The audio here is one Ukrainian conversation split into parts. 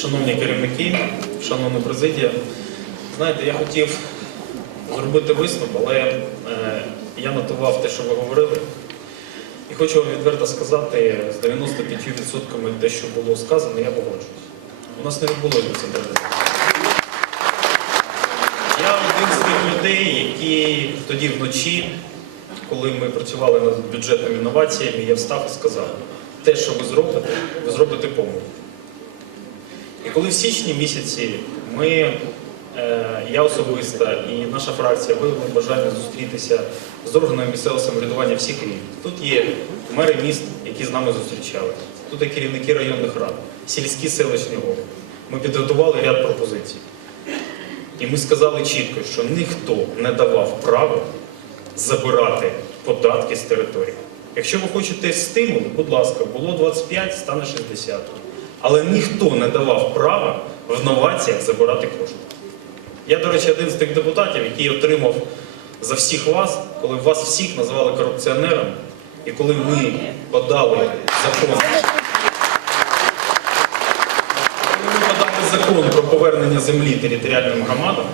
шановні керівники, шановна президія, знаєте, я хотів зробити виступ, але е, я нотував те, що ви говорили. І хочу вам відверто сказати, з 95% те, що було сказано, я погоджуюсь. У нас не відбулося децентралізації. Я один з тих людей, які тоді вночі, коли ми працювали над бюджетними інноваціями, я встав і сказав, те, що ви зробите, ви зробите помилку. Коли в січні місяці ми, е, я особисто і наша фракція виявили бажання зустрітися з органами місцевого самоврядування всіх рівнів. Тут є мери міст, які з нами зустрічали, тут є керівники районних рад, сільські селищні голови. Ми підготували ряд пропозицій. І ми сказали чітко, що ніхто не давав права забирати податки з території. Якщо ви хочете стимул, будь ласка, було 25, стане 60. Але ніхто не давав права в новаціях забирати кошти. Я, до речі, один з тих депутатів, який отримав за всіх вас, коли вас всіх назвали корупціонерами, і коли ми подали закон. Коли ми подали закон про повернення землі територіальним громадам,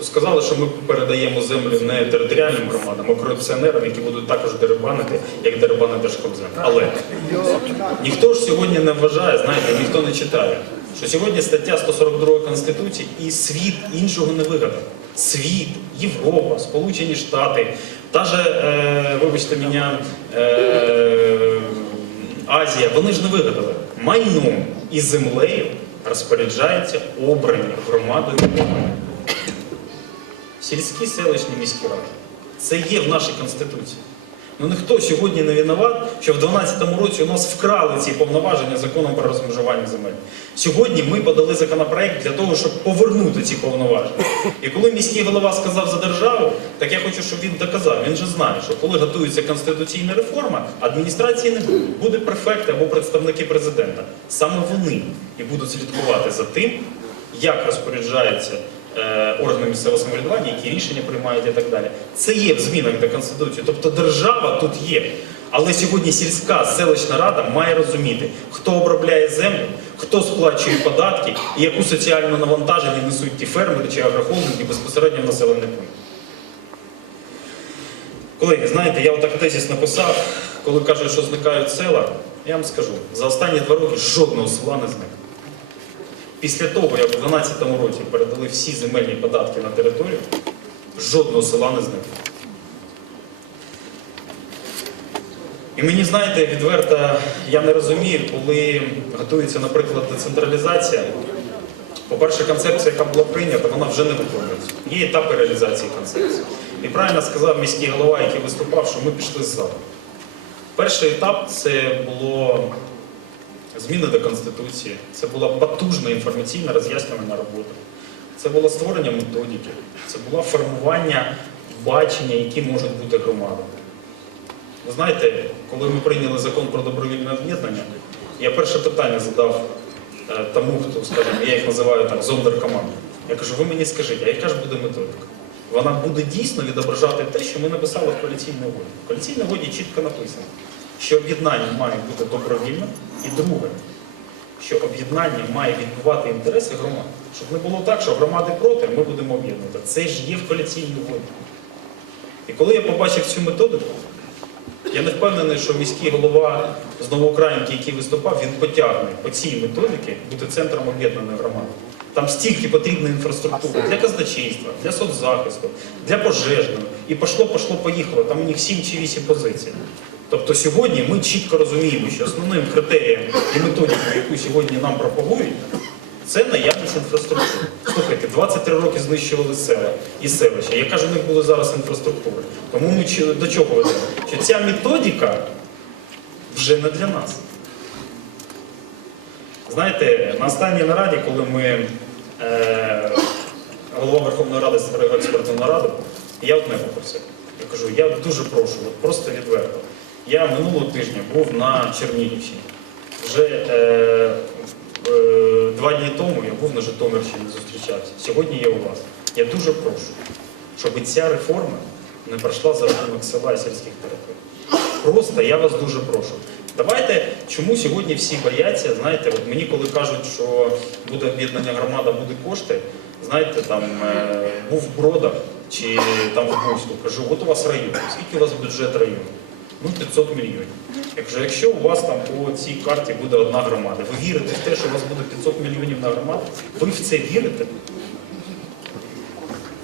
то сказали, що ми передаємо землю не територіальним громадам, а корупціонерам, які будуть також дерибанити, як дерибани Держкомзем. Але ніхто ж сьогодні не вважає, знаєте, ніхто не читає, що сьогодні стаття 142 Конституції і світ іншого не вигадав. Світ, Європа, Сполучені Штати, та же, е, вибачте мене, е, Азія, вони ж не вигадали. Майном і землею розпоряджаються обрані громадою. Сільські селищні міські ради. Це є в нашій Конституції. Ну ніхто сьогодні не винуват, що в 2012 році у нас вкрали ці повноваження законом про розмежування земель. Сьогодні ми подали законопроект для того, щоб повернути ці повноваження. І коли міський голова сказав за державу, так я хочу, щоб він доказав. Він же знає, що коли готується конституційна реформа, адміністрації не буде. Буде префекти або представники президента. Саме вони і будуть слідкувати за тим, як розпоряджаються е, органи місцевого самоврядування, які рішення приймають і так далі. Це є в змінах до Конституції. Тобто держава тут є. Але сьогодні сільська селищна рада має розуміти, хто обробляє землю, хто сплачує податки і яку соціальну навантаження несуть ті фермери чи агрохолдинги безпосередньо в населений пункт. Колеги, знаєте, я отак тезіс написав, коли кажуть, що зникають села, я вам скажу, за останні два роки жодного села не зникло. Після того, як у 2012 році передали всі земельні податки на територію, жодного села не зникло. І мені, знаєте, відверто, я не розумію, коли готується, наприклад, децентралізація. По-перше, концепція, яка була прийнята, вона вже не виконується. Є етапи реалізації концепції. І правильно сказав міський голова, який виступав, що ми пішли ззаду. Перший етап це було зміни до Конституції, це була потужна інформаційна роз'яснювальна робота, це було створення методики, це було формування бачення, які можуть бути громади. Ви знаєте, коли ми прийняли закон про добровільне об'єднання, я перше питання задав е, тому, хто, скажімо, я їх називаю там зондеркомандою. Я кажу, ви мені скажіть, а яка ж буде методика? Вона буде дійсно відображати те, що ми написали в коаліційній угоді. В коаліційній угоді чітко написано, що об'єднання має бути добровільним, і друге, що об'єднання має відбувати інтереси громад. Щоб не було так, що громади проти, ми будемо об'єднувати. Це ж є в коаліційній угоді. І коли я побачив цю методику, я не впевнений, що міський голова з Новоукраїнки, який виступав, він потягне по цій методиці бути центром об'єднаної громади. Там стільки потрібної інфраструктури для казначейства, для соцзахисту, для пожежної. І пошло, пошло, поїхало. Там у них 7 чи 8 позицій. Тобто сьогодні ми чітко розуміємо, що основним критерієм і методикою, яку сьогодні нам пропагують, це наявність інфраструктури. Слухайте, 23 роки знищували села і селища. Яка ж у них була зараз інфраструктура? Тому ми до чого ведемо? Що ця методика вже не для нас. Знаєте, на останній нараді, коли ми е, голова Верховної Ради створив експертну нараду, я одне попросив. Я кажу, я дуже прошу, от просто відверто. Я минулого тижня був на Чернігівщині. Вже е, е, два дні тому я був на Житомирщині, зустрічався. Сьогодні я у вас. Я дуже прошу, щоб ця реформа не пройшла за рахунок села і сільських територій. Просто я вас дуже прошу. Давайте, чому сьогодні всі бояться, знаєте, от мені коли кажуть, що буде об'єднання громада, буде кошти, знаєте, там е, був в Бродах чи там в Бузьку, кажу, от у вас район, скільки у вас бюджет району? Ну, 500 мільйонів. Я кажу, якщо у вас там по цій карті буде одна громада, ви вірите в те, що у вас буде 500 мільйонів на громаду? Ви в це вірите?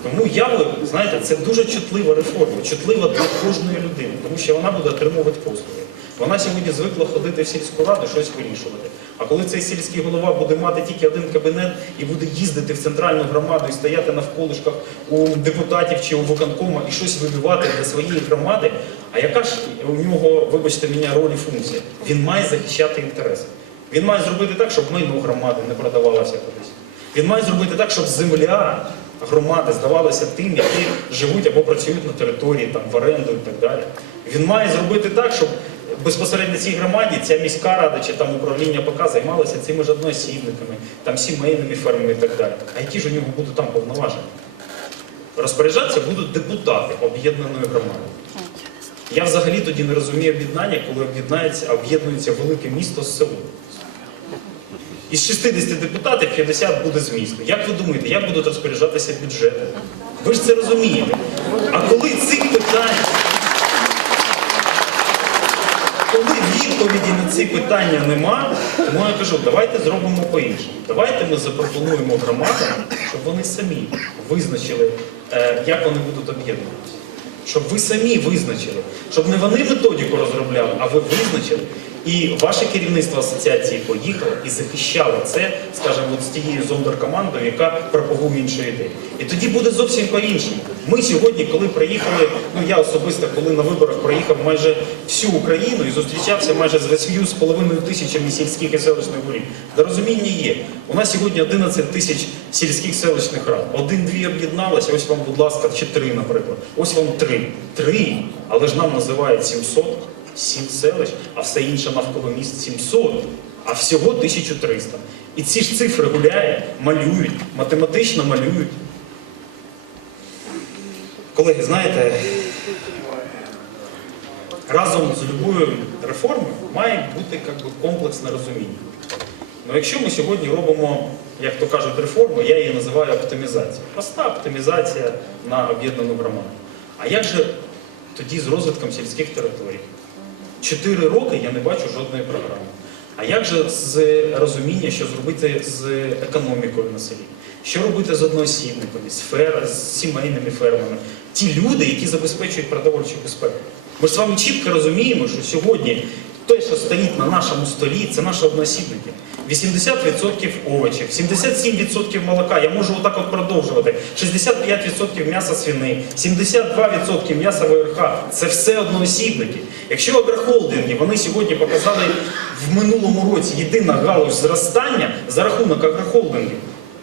Тому я би, знаєте, це дуже чутлива реформа, чутлива для кожної людини, тому що вона буде отримувати послуги. Вона сьогодні звикла ходити в сільську раду, щось вирішувати. А коли цей сільський голова буде мати тільки один кабінет і буде їздити в центральну громаду і стояти навколишках у депутатів чи у виконкома і щось вибивати для своєї громади, а яка ж у нього, вибачте мене, роль і функція? Він має захищати інтереси. Він має зробити так, щоб майно громади не продавалося кудись. Він має зробити так, щоб земля громади здавалася тим, які живуть або працюють на території, там, в оренду і так далі. Він має зробити так, щоб безпосередньо цій громаді ця міська рада чи там управління ПК займалося цими ж одноосібниками, там сімейними фермами і так далі. А які ж у нього будуть там повноваження? Розпоряджатися будуть депутати об'єднаної громади. Я взагалі тоді не розумію об'єднання, коли об'єднається, об'єднується велике місто з селом. Із 60 депутатів 50 буде з міста. Як ви думаєте, як будуть розпоряджатися бюджети? Ви ж це розумієте. А коли цих питань, коли відповіді на ці питання нема, тому я кажу, давайте зробимо по-іншому. Давайте ми запропонуємо громадам, щоб вони самі визначили, е, як вони будуть об'єднуватися. Щоб ви самі визначили, щоб не вони методику розробляли, а ви визначили. І ваше керівництво асоціації поїхало і захищало це, скажімо, з тією зондеркомандою, яка пропагує інші ідеї. І тоді буде зовсім по-іншому. Ми сьогодні, коли приїхали, ну я особисто, коли на виборах проїхав майже всю Україну і зустрічався майже з 8,5 тисячами сільських і селищних голів. Розуміння є. У нас сьогодні 11 тисяч сільських селищних рад. Один-дві об'єдналися, ось вам, будь ласка, чи три, наприклад. Ось вам три. Три. Але ж нам називають 700, 7 селищ, а все інше навколо міст 700, а всього 1300. І ці ж цифри гуляють, малюють, математично малюють. Колеги, знаєте, разом з любою реформою має бути як би, комплексне розуміння. Ну, якщо ми сьогодні робимо, як то кажуть, реформу, я її називаю оптимізацією. Проста оптимізація на об'єднану громаду. А як же тоді з розвитком сільських територій? Чотири роки я не бачу жодної програми. А як же з розуміння, що зробити з економікою на селі? Що робити з одноосібниками, з, фер... з сімейними фермами? Ті люди, які забезпечують продовольчу безпеку. Ми ж з вами чітко розуміємо, що сьогодні те, що стоїть на нашому столі, це наші одноосібники. 80% овочів, 77% молока. Я можу отак от продовжувати. 65% м'яса свини, 72% м'яса ВРХ. Це все одноосібники. Якщо агрохолдинги, вони сьогодні показали в минулому році єдина галузь зростання за рахунок агрохолдингів.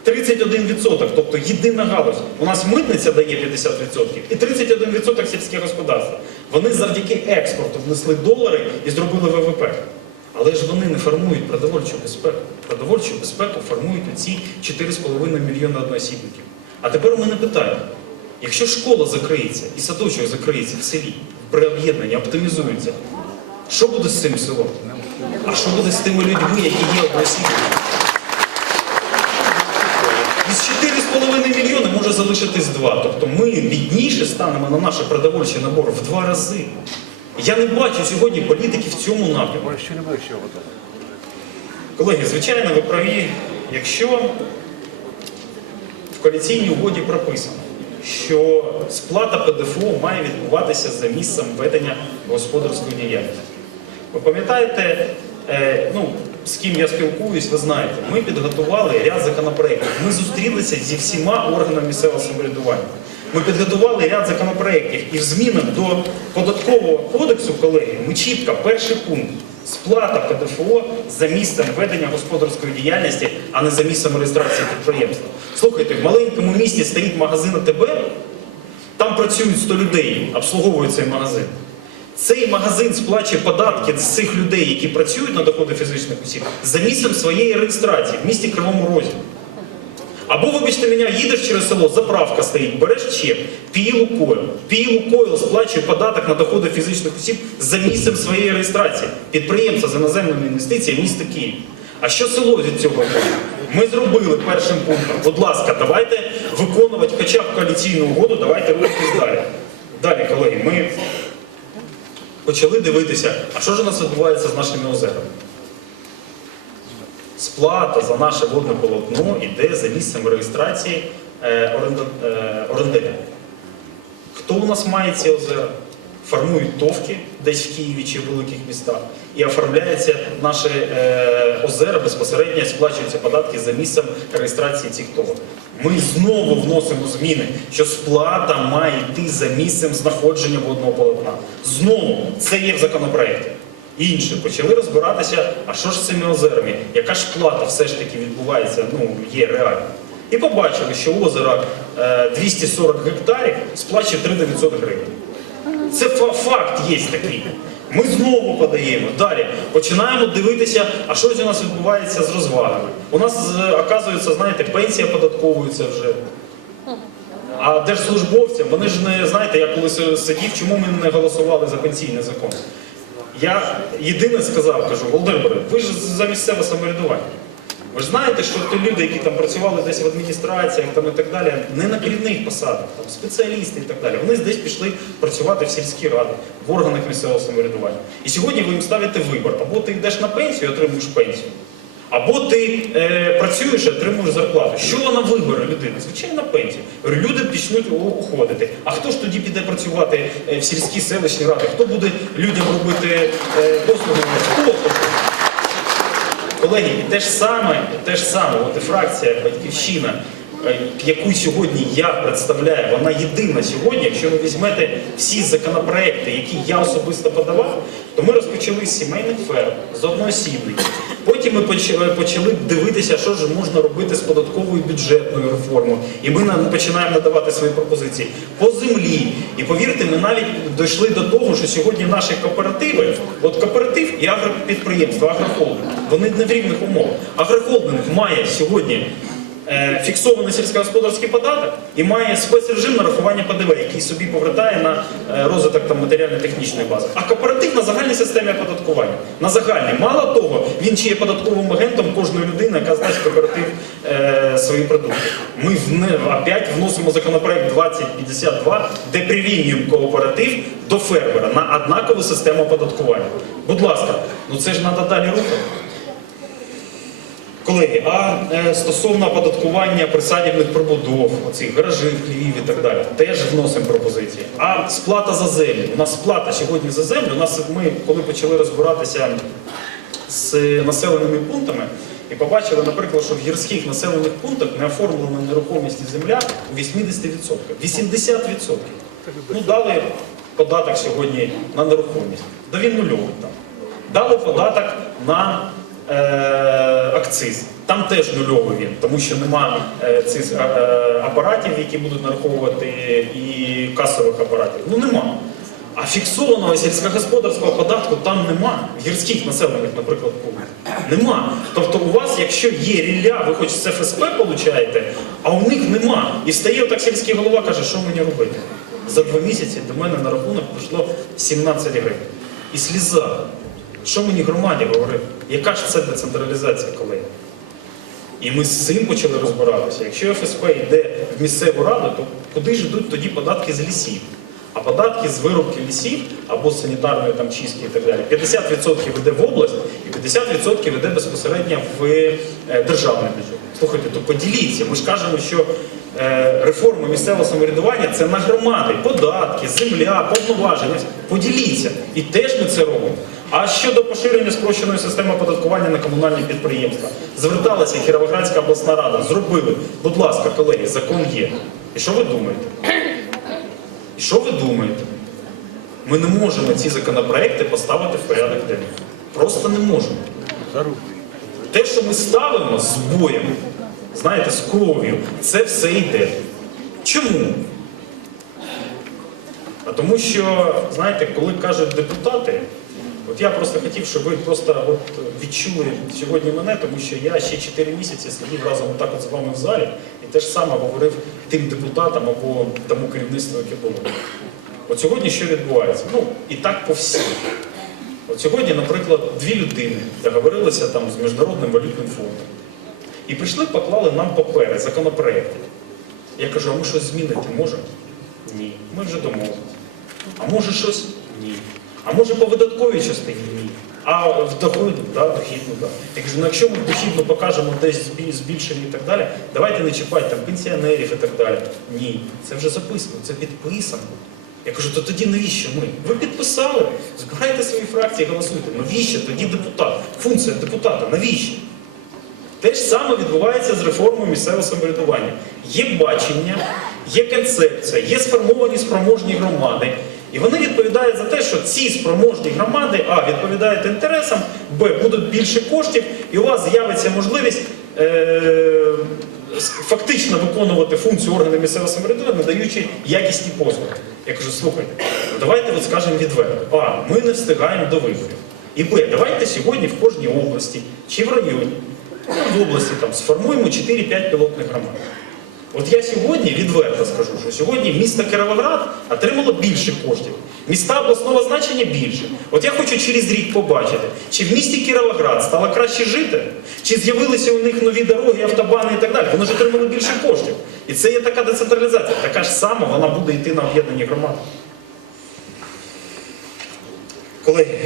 31%, тобто єдина галузь. У нас митниця дає 50% і 31% сільське господарство. Вони завдяки експорту внесли долари і зробили ВВП. Але ж вони не формують продовольчу безпеку. Продовольчу безпеку формують оці 4,5 мільйони одноосібників. А тепер у мене питання: якщо школа закриється і садочок закриється в селі, при об'єднанні оптимізується, що буде з цим селом? А що буде з тими людьми, які є одноосібниками? Із 4,5 мільйони може залишитись 2. Тобто ми бідніше станемо на наш продовольчий набор в два рази. Я не бачу сьогодні політики в цьому напрямку. Колеги, звичайно, ви праві, якщо в коаліційній угоді прописано, що сплата ПДФО має відбуватися за місцем ведення господарської діяльності. Ви пам'ятаєте, е, ну, з ким я спілкуюсь, ви знаєте, ми підготували ряд законопроєктів. Ми зустрілися зі всіма органами місцевого самоврядування. Ми підготували ряд законопроєктів і в змінах до податкового кодексу, колеги, ми чітко, перший пункт. Сплата ПДФО за місцем ведення господарської діяльності, а не за місцем реєстрації підприємства. Слухайте, в маленькому місті стоїть магазин АТБ, там працюють 100 людей, обслуговують цей магазин. Цей магазин сплачує податки з цих людей, які працюють на доходи фізичних осіб, за місцем своєї реєстрації в місті Кривому Розі. Або, вибачте мене, їдеш через село, заправка стоїть, береш чек, пій Лукойл. Пій Лукойл сплачує податок на доходи фізичних осіб за місцем своєї реєстрації. Підприємства з іноземними інвестиціями міста Київ. А що село від цього робить? Ми зробили першим пунктом. Будь ласка, давайте виконувати хоча б коаліційну угоду, давайте рухатись далі. Далі, колеги, ми почали дивитися, а що ж у нас відбувається з нашими озерами? Сплата за наше водне полотно йде за місцем реєстрації е, е, орендаря. Хто у нас має ці озера? Формують товки десь в Києві чи в великих містах і оформляються наші е, озера безпосередньо сплачуються податки за місцем реєстрації цих товарів. Ми знову вносимо зміни, що сплата має йти за місцем знаходження водного полотна. Знову це є в законопроекті. Інше почали розбиратися, а що ж з цими озерами? Яка ж плата все ж таки відбувається, ну є реально. І побачили, що озеро е, 240 гектарів сплачує 3 гривень. Це факт є такий. Ми знову подаємо. Далі починаємо дивитися, а що у нас відбувається з розвагами. У нас, е, оказується, знаєте, пенсія податковується вже. А держслужбовцям, вони ж не знаєте, я коли сидів, чому ми не голосували за пенсійний закон. Я єдине сказав, кажу, Володимире, ви ж за місцеве самоврядування. Ви ж знаєте, що ті люди, які там працювали десь в адміністраціях там, і так далі, не на керівних посадах, там, спеціалісти і так далі, вони десь пішли працювати в сільські ради, в органах місцевого самоврядування. І сьогодні ви їм ставите вибір. Або ти йдеш на пенсію, і отримуєш пенсію, або ти е, працюєш і отримуєш зарплату. Що вона вибере людина? Звичайно, пенсію. Люди почнуть уходити. А хто ж тоді піде працювати е, в сільські селищні ради? Хто буде людям робити е, послуги? Хто? Колеги, і те ж саме, те ж саме, от і фракція Батьківщина, е, яку сьогодні я представляю, вона єдина сьогодні. Якщо ви візьмете всі законопроекти, які я особисто подавав, то ми розпочали з сімейних ферм, з одноосібників. Потім ми поч- почали дивитися, що ж можна робити з податковою бюджетною реформою. І ми на- починаємо надавати свої пропозиції по землі. І повірте, ми навіть дійшли до того, що сьогодні наші кооперативи, от кооператив і агропідприємство, агрохолдинг, вони не в рівних умовах. Агрохолдинг має сьогодні фіксований сільськогосподарський податок і має спецрежим нарахування ПДВ, який собі повертає на е, розвиток матеріально-технічної бази. А кооператив на загальній системі оподаткування. На загальній. Мало того, він ще є податковим агентом кожної людини, яка знає кооператив е, свої продукти. Ми опять вносимо законопроект 2052, де прирівнюємо кооператив до фермера на однакову систему оподаткування. Будь ласка, ну це ж треба далі рухати. Колеги, а е, стосовно оподаткування присадібних прибудов, оцих гаражів, хлівів і так далі, теж вносимо пропозиції. А сплата за землю. У нас сплата сьогодні за землю. У нас ми, коли почали розбиратися з населеними пунктами, і побачили, наприклад, що в гірських населених пунктах не оформлена нерухомість земля у 80%. 80%. Ну, дали податок сьогодні на нерухомість. Да він нульовий там. Дали податок на е, акциз. Там теж нульовий він, тому що нема е, цих е, апаратів, які будуть нараховувати, і касових апаратів. Ну нема. А фіксованого сільськогосподарського податку там нема. В гірських населених, наприклад, пунктах. Нема. Тобто у вас, якщо є рілля, ви хоч з ФСП получаєте, а у них нема. І стає так сільський голова, каже, що мені робити? За два місяці до мене на рахунок прийшло 17 гривень. І сліза. Що мені громаді говорити? Яка ж це децентралізація, колеги? І ми з цим почали розбиратися. Якщо ФСП йде в місцеву раду, то куди ж йдуть тоді податки з лісів? А податки з виробки лісів або з санітарної там чистки і так далі. 50% йде в область і 50% йде безпосередньо в е, державний бюджет. Слухайте, то поділіться. Ми ж кажемо, що е, реформа місцевого самоврядування це на громади, податки, земля, повноваження. Поділіться. І теж ми це робимо. А щодо поширення спрощеної системи оподаткування на комунальні підприємства, зверталася Кіровоградська обласна рада, зробили. Будь ласка, колеги, закон є. І що ви думаєте? І що ви думаєте? Ми не можемо ці законопроекти поставити в порядок денний. Просто не можемо. Те, що ми ставимо з боєм, знаєте, з кров'ю, це все йде. Чому? А тому що, знаєте, коли кажуть депутати, От я просто хотів, щоб ви просто от відчули сьогодні мене, тому що я ще 4 місяці сидів разом отак от з вами в залі і те ж саме говорив тим депутатам або тому керівництву, яке було. От сьогодні що відбувається? Ну, і так по всім. От сьогодні, наприклад, дві людини договорилися там з Міжнародним валютним фондом. І прийшли, поклали нам папери, законопроекти. Я кажу, а ми щось змінити можемо? Ні. Ми вже домовилися. А може щось? Ні. А може по видатковій частині? Ні. А в доходу, да, дохідну, да. Я кажу, ну якщо ми дохідну покажемо десь збільшення і так далі, давайте не чіпати там пенсіонерів і так далі. Ні, це вже записано, це підписано. Я кажу, то тоді навіщо ми? Ви підписали, збирайте свої фракції, голосуйте. Навіщо тоді депутат? Функція депутата, навіщо? Те ж саме відбувається з реформою місцевого самоврядування. Є бачення, є концепція, є сформовані спроможні громади. І вони відповідають за те, що ці спроможні громади а відповідають інтересам, б будуть більше коштів, і у вас з'явиться можливість е- фактично виконувати функцію органів місцевого самоврядування, надаючи якісні послуги. Я кажу, слухайте, давайте от скажемо відверто. А, ми не встигаємо до виборів. І Б, давайте сьогодні в кожній області чи в районі Ну, в області там сформуємо 4-5 пілотних громад. От я сьогодні відверто скажу, що сьогодні місто Кіровоград отримало більше коштів, міста обласного значення більше. От я хочу через рік побачити, чи в місті Кіровоград стало краще жити, чи з'явилися у них нові дороги, автобани і так далі. Вони ж отримали більше коштів. І це є така децентралізація. Така ж сама вона буде йти на об'єднані громади. Колеги,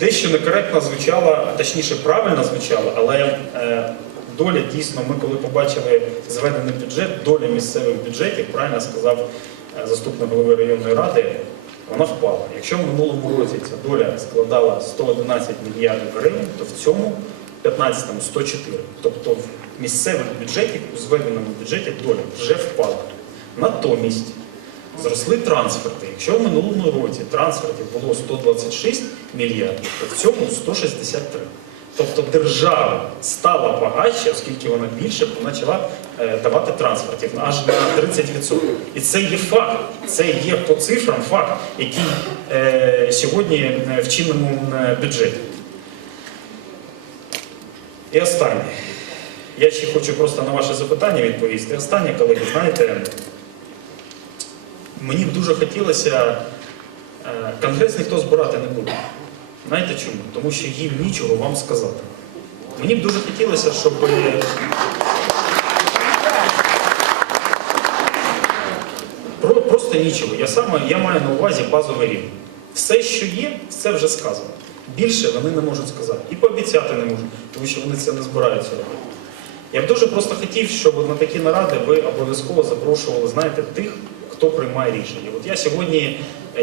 дещо некоректно звучало, точніше правильно звучало, але е, доля дійсно, ми коли побачили зведений бюджет, доля місцевих бюджетів, правильно сказав е, заступник голови районної ради, вона впала. Якщо в минулому році ця доля складала 111 мільярдів гривень, то в цьому 15-му 104. Тобто в місцевих бюджетів, у зведеному бюджеті доля вже впала. Натомість Зросли трансферти. Якщо в минулому році трансфертів було 126 мільярдів, то в цьому 163. Тобто держава стала багатша, оскільки вона більше почала е, давати трансфертів аж на 30%. І це є факт, це є по цифрам факт, який е, сьогодні е, в чинному е, бюджеті. І останнє. Я ще хочу просто на ваше запитання відповісти. Останнє, колеги, знаєте, мені дуже хотілося, конгрес ніхто збирати не буде. Знаєте чому? Тому що їм нічого вам сказати. Мені б дуже хотілося, щоб е, просто нічого. Я саме я маю на увазі базовий рівень. Все, що є, все вже сказано. Більше вони не можуть сказати. І пообіцяти не можуть, тому що вони це не збираються робити. Я б дуже просто хотів, щоб на такі наради ви обов'язково запрошували, знаєте, тих, хто приймає рішення. От я сьогодні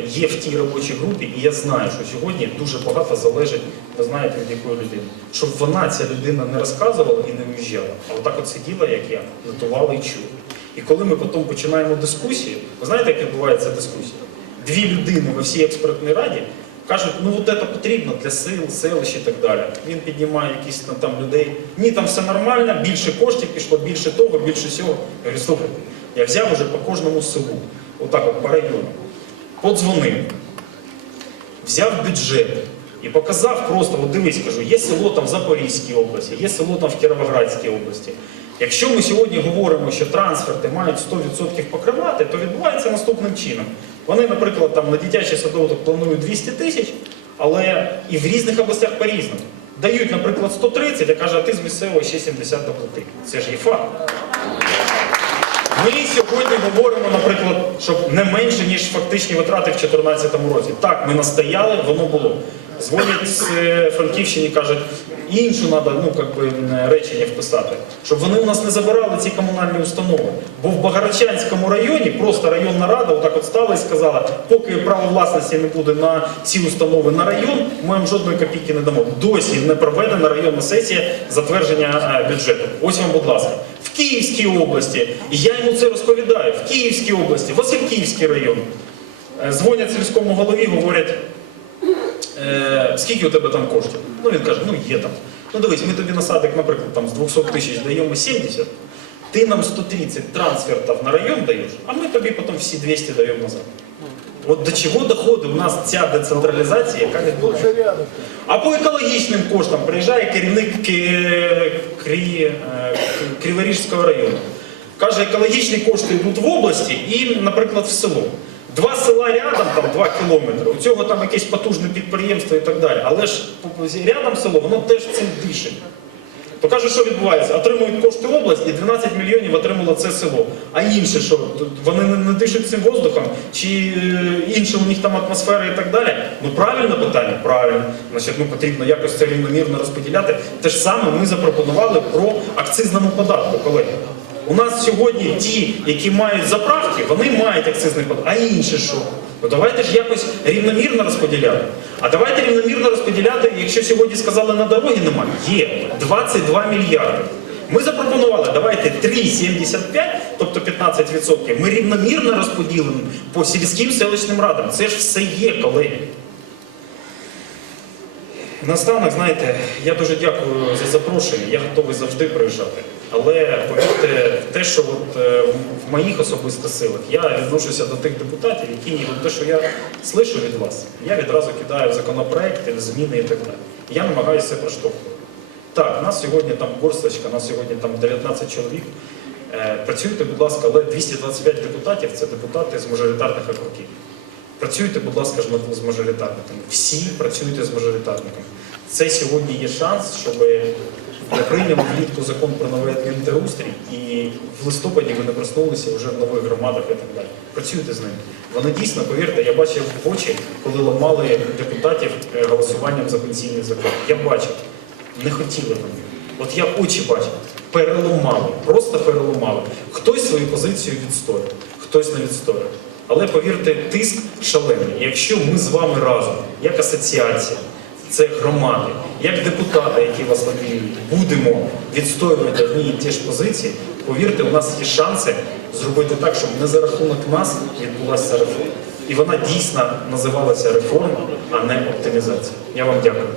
є в тій робочій групі, і я знаю, що сьогодні дуже багато залежить, ви знаєте, від якої людини. Щоб вона, ця людина, не розказувала і не уїжджала, а отак от сиділа, як я, нотувала і чула. І коли ми потім починаємо дискусію, ви знаєте, як відбувається дискусія? Дві людини во всій експертній раді кажуть, ну от це потрібно для сил, селищ і так далі. Він піднімає якісь там, там людей. Ні, там все нормально, більше коштів пішло, більше того, більше всього. Я говорю, слухайте, я взяв уже по кожному селу, отак от по району, подзвонив, взяв бюджет і показав просто, от дивись, кажу, є село там в Запорізькій області, є село там в Кіровоградській області. Якщо ми сьогодні говоримо, що трансферти мають 100% покривати, то відбувається наступним чином. Вони, наприклад, там на дитячий садочок планують 200 тисяч, але і в різних областях по-різному. Дають, наприклад, 130, а каже, а ти з місцевого ще 70 доплати. Це ж є факт. Ми сьогодні говоримо, наприклад, щоб не менше, ніж фактичні витрати в 2014 році. Так, ми настояли, воно було. Дзвонять з е, Франківщини, кажуть, іншу треба ну, речення вписати, щоб вони у нас не забирали ці комунальні установи. Бо в Багарачанському районі просто районна рада отак от стала і сказала, поки право власності не буде на ці установи на район, ми вам жодної копійки не дамо. Досі не проведена районна сесія затвердження е, бюджету. Ось вам, будь ласка. Київській області, я йому це розповідаю, в Київській області, Васильківський район. Е, Дзвонять сільському голові, говорять, е, скільки у тебе там коштів? Ну він каже, ну є там. Ну дивись, ми тобі на садик, наприклад, там з 200 тисяч даємо 70, ти нам 130 трансфертів на район даєш, а ми тобі потім всі 200 даємо назад. От до чого доходить у нас ця децентралізація, яка відбувається? А по екологічним коштам приїжджає керівник Крі, е, Криворіжського району. Каже, екологічні кошти йдуть в області і, наприклад, в село. Два села рядом, там два кілометри. У цього там якесь потужне підприємство і так далі. Але ж рядом село, воно теж цим дише. То каже, що відбувається? Отримують кошти область і 12 мільйонів отримало це село. А інше що? Вони не, не дишуть цим воздухом, чи е, інша у них там атмосфера і так далі? Ну правильне питання? Правильно. Значить, ну потрібно якось це рівномірно розподіляти. Те ж саме ми запропонували про акцизному податку, колеги. У нас сьогодні ті, які мають заправки, вони мають акцизний податок. А інше що? Ну давайте ж якось рівномірно розподіляти. А давайте рівномірно розподіляти, якщо сьогодні сказали на дороги немає, є 22 мільярди. Ми запропонували, давайте 3,75, тобто 15%, ми рівномірно розподілимо по сільським селищним радам. Це ж все є, колеги. Наостанок, знаєте, я дуже дякую за запрошення. Я готовий завжди приїжджати. Але повірте, те, що от, е, в моїх особистих силах я відношуся до тих депутатів, які от те, що я слышу від вас, я відразу кидаю в законопроекти, зміни і так далі. Я намагаюся проштовхувати. Так, нас сьогодні там горсточка, нас сьогодні там 19 чоловік. Е, Працюйте, будь ласка, але 225 депутатів це депутати з мажоритарних округів. Працюйте, будь ласка, з мажоритарниками. Всі працюйте з мажоритарниками. Це сьогодні є шанс, щоб прийняли влітку закон про новий адмінтерустрій, і в листопаді ви не проснулися вже в нових громадах і так далі. Працюйте з ними. Вони дійсно, повірте, я бачив в очі, коли ламали депутатів е, голосуванням за пенсійний закон. Я бачив, не хотіли вони. От я очі бачив, переламали, просто переламали. Хтось свою позицію відстоює, хтось не відстоює. Але повірте, тиск шалений. Якщо ми з вами разом, як асоціація, це громади, як депутати, які вас лобіюють, будемо відстоювати одні і ті ж позиції, повірте, у нас є шанси зробити так, щоб не за рахунок нас відбулася реформа. І вона дійсно називалася реформа, а не оптимізація. Я вам дякую.